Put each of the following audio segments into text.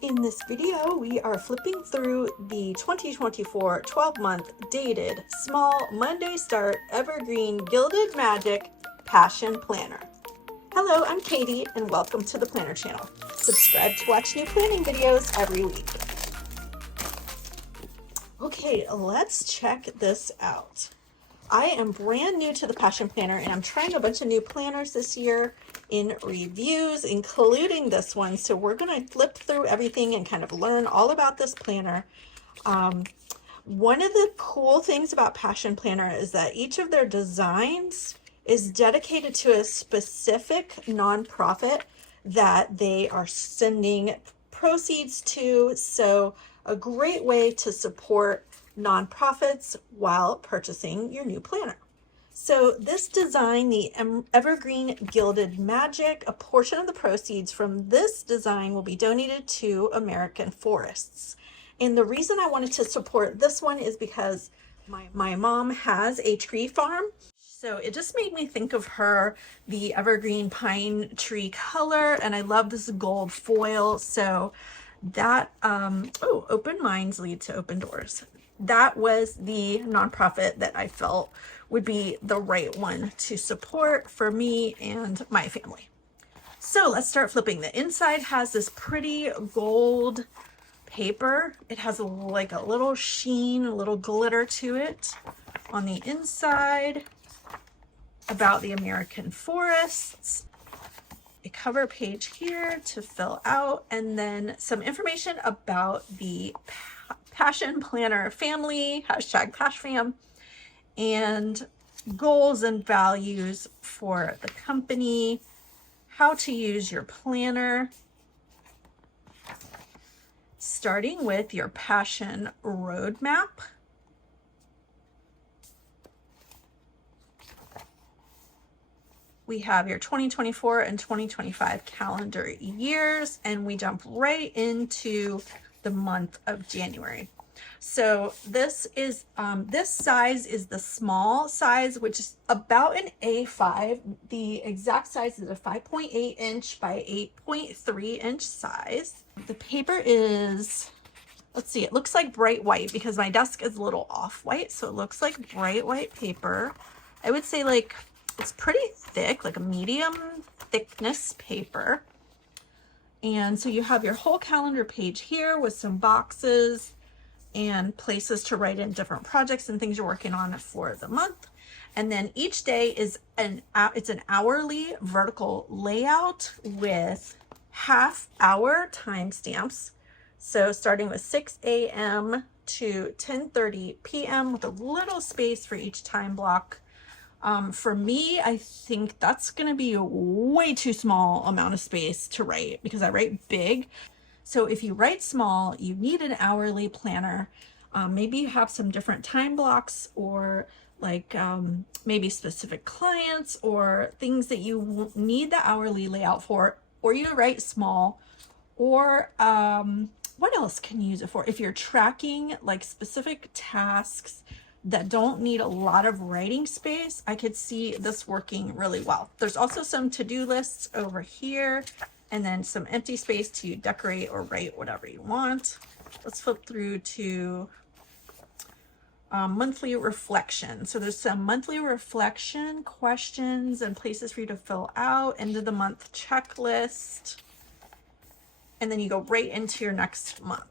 In this video, we are flipping through the 2024 12-month dated small Monday start Evergreen Gilded Magic Passion Planner. Hello, I'm Katie and welcome to the Planner channel. Subscribe to watch new planning videos every week. Okay, let's check this out. I am brand new to the Passion Planner and I'm trying a bunch of new planners this year in reviews, including this one. So we're going to flip through everything and kind of learn all about this planner. One of the cool things about Passion Planner is that each of their designs is dedicated to a specific nonprofit that they are sending proceeds to. So a great way to support nonprofits while purchasing your new planner. So this design, the Evergreen Gilded Magic, a portion of the proceeds from this design will be donated to American forests. And the reason I wanted to support this one is because my mom has a tree farm. So it just made me think of her, the evergreen pine tree color, and I love this gold foil. So that, open minds lead to open doors. That was the nonprofit that I felt would be the right one to support for me and my family. So let's start flipping. The inside has this pretty gold paper. It has like a little sheen, a little glitter to it on the inside about the American forests. A cover page here to fill out, and then some information about the Passion Planner family, #PashFam, and goals and values for the company, how to use your planner, starting with your passion roadmap. We have your 2024 and 2025 calendar years, and we jump right into the month of January. So this is this size is the small size, which is about an A5. The exact size is a 5.8 inch by 8.3 inch size. The paper is, let's see, it looks like bright white because my desk is a little off white, so it looks like bright white paper. I would say like it's pretty thick, like a medium thickness paper. And so you have your whole calendar page here with some boxes and places to write in different projects and things you're working on for the month. And then each day is it's an hourly vertical layout with half-hour timestamps. So starting with 6 a.m. to 10:30 p.m. with a little space for each time block. For me, I think that's going to be a way too small amount of space to write because I write big. So if you write small, you need an hourly planner. Maybe you have some different time blocks or like maybe specific clients or things that you need the hourly layout for, or you write small, or what else can you use it for? If you're tracking like specific tasks that don't need a lot of writing space, I could see this working really well. There's also some to-do lists over here, and then some empty space to decorate or write whatever you want. Let's flip through to monthly reflection. So there's some monthly reflection questions and places for you to fill out, end of the month checklist, and then you go right into your next month.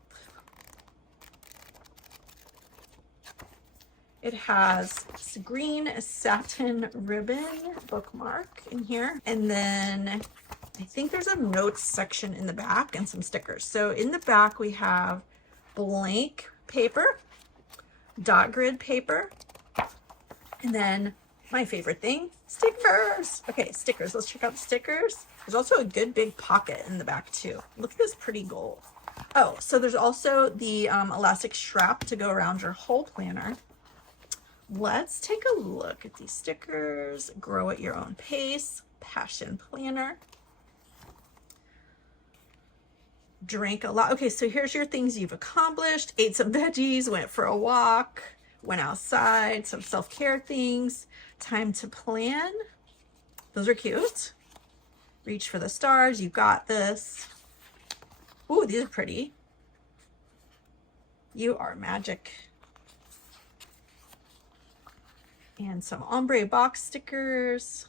It has this green satin ribbon bookmark in here. And then I think there's a notes section in the back and some stickers. So in the back we have blank paper, dot grid paper, and then my favorite thing, stickers. Okay, stickers. Let's check out the stickers. There's also a good big pocket in the back too. Look at this pretty gold. Oh, so there's also the elastic strap to go around your whole planner. Let's take a look at these stickers. Grow at your own pace, Passion Planner. Drank a lot. Okay, so here's your things you've accomplished. Ate some veggies, went for a walk, went outside, some self-care things. Time to plan. Those are cute. Reach for the stars. You got this. Ooh, these are pretty. You are magic. And some ombre box stickers.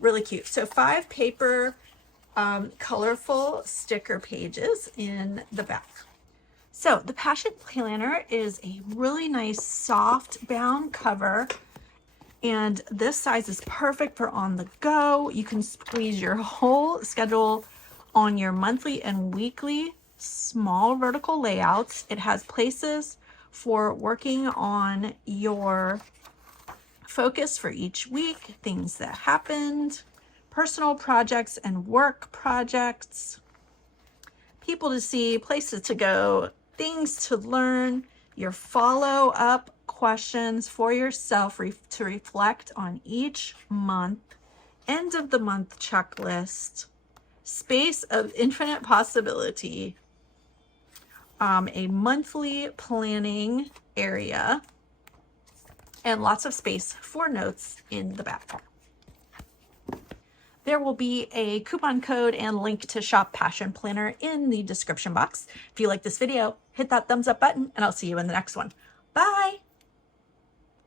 Really cute. So 5 paper colorful sticker pages in the back. So the Passion Planner is a really nice soft bound cover, and this size is perfect for on the go. You can squeeze your whole schedule on your monthly and weekly small vertical layouts. It has places for working on your focus for each week, things that happened, personal projects and work projects, people to see, places to go, things to learn, your follow-up questions for yourself to reflect on each month, end of the month checklist, space of infinite possibility, a monthly planning area, and lots of space for notes in the back. There will be a coupon code and link to shop Passion Planner in the description box. If you like this video, hit that thumbs up button, and I'll see you in the next one. Bye!